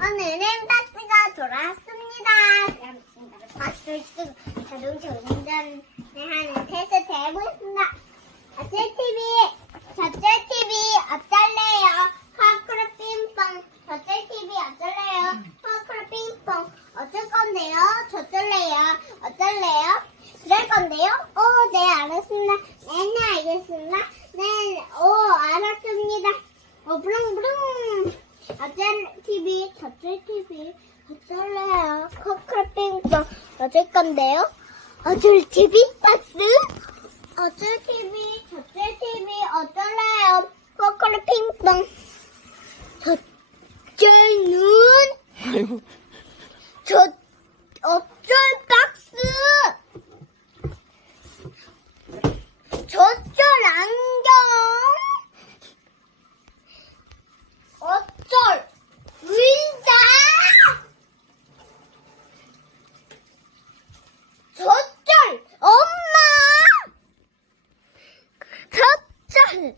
오늘은 박스가 돌아왔습니다. 박스를 쓰고 자동차 운전을 하는 테스트 해보겠습니다. 어쩔 TV, 저쩔 TV 어쩔래요? 커크로 빙뽕. 저쩔 TV 어쩔래요? 커크로 빙뽕. 어쩔 건데요? 저쩔래요? 어쩔래요? 그럴 건데요? 오, 네, 알았습니다. 네, 네, 알겠습니다. 네, 오, 알았습니다. 어, 부릉부릉. 어쩔 TV, TV, 어쩔래요? 커크로 빙뽕. 어쩔 건데요? 어쩔 TV 박스? 어쩔 TV, 저쩔 TV, 어쩔래요? 코코로 핑퐁. 저쩔 눈, 아이고, planet.